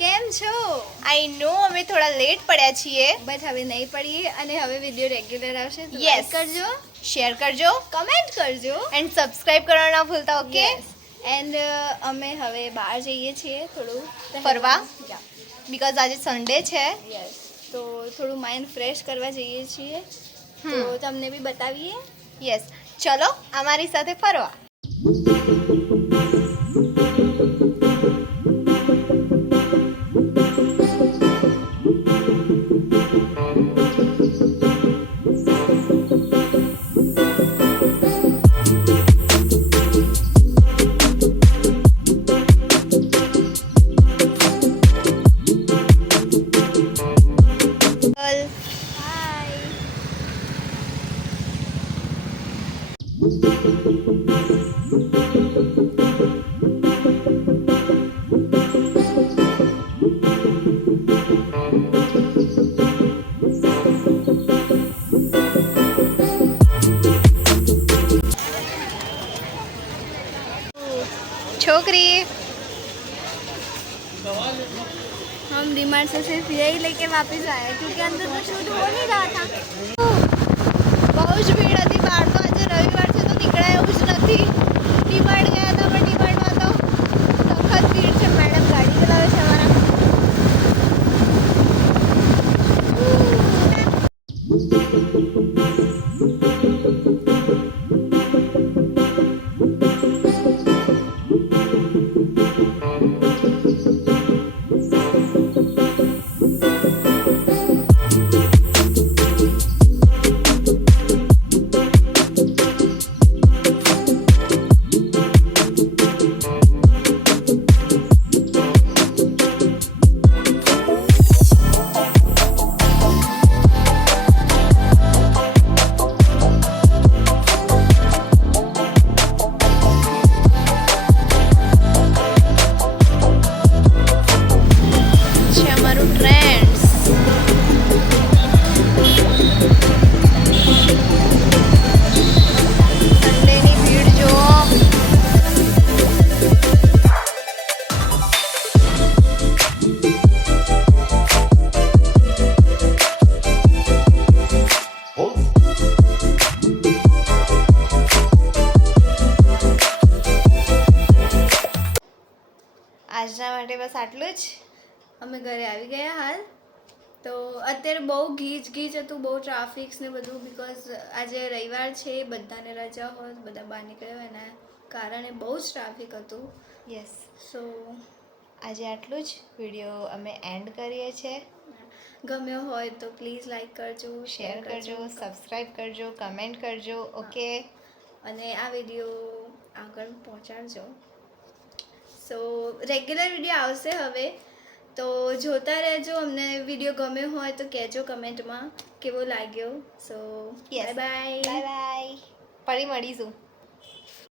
કેમ છો? આઈ નો અમે થોડા લેટ પડ્યા છીએ બટ હવે નહીં પડીએ અને હવે વિડીયો રેગ્યુલર આવશે તો Yes. લાઈક કરજો, શેર કરજો કમેન્ટ કરજો એન્ડ સબસ્ક્રાઇબ કરવાનું ના ભૂલતા ઓકે એન્ડ અમે હવે બહાર જઈએ છીએ થોડું ફરવા? બીકોઝ આજે સન્ડે છે યસ તો થોડું માઇન્ડ ફ્રેશ કરવા જઈએ છીએ તો તમને બી બતાવીએ. યસ ચલો અમારી સાથે ફરવા. ચલ હાય. છોકરી हम डीमार्ट से सिर्फ यही लेके वापस आए क्योंकि अंदर तो शूट हो नहीं रहा था. બહુ જ ભીડ હતી બહાર તો આજે રવિવાર છે તો નીકળાય એવું જ નથી. ડીમાર્ટ ગયા હતા પણ ડીમાર્ટમાં તો સખત ભીડ છે. મેડમ ગાડી ચલાવે છે અમારા. છે અમારું ટ્રેન્ડ્સ. સન્ડેની ભીડ જુઓ. આજના માટે બસ આટલું જ. અમે ઘરે આવી ગયા હાલ તો અત્યારે બહુ ગીચ હતું, બહુ ટ્રાફિક્સ ને બધું બીકોઝ આજે રવિવાર છે, બધાને રજા હોય, બધા બહાર નીકળ્યા હોય એના કારણે બહુ જ ટ્રાફિક હતું. યસ સો આજે આટલું જ. વિડીયો અમે એન્ડ કરીએ છીએ. ગમ્યો હોય તો પ્લીઝ લાઈક કરજો, શેર કરજો, સબસ્ક્રાઇબ કરજો, કમેન્ટ કરજો ઓકે. અને આ વિડીયો આગળ પહોંચાડજો. સો રેગ્યુલર વિડીયો આવશે હવે તો જોતા રહેજો. અમને વિડીયો ગમ્યો હોય તો કહેજો કમેન્ટમાં કેવો લાગ્યો. સો Yes. Bye bye. Bye bye. ફરી મળીશું.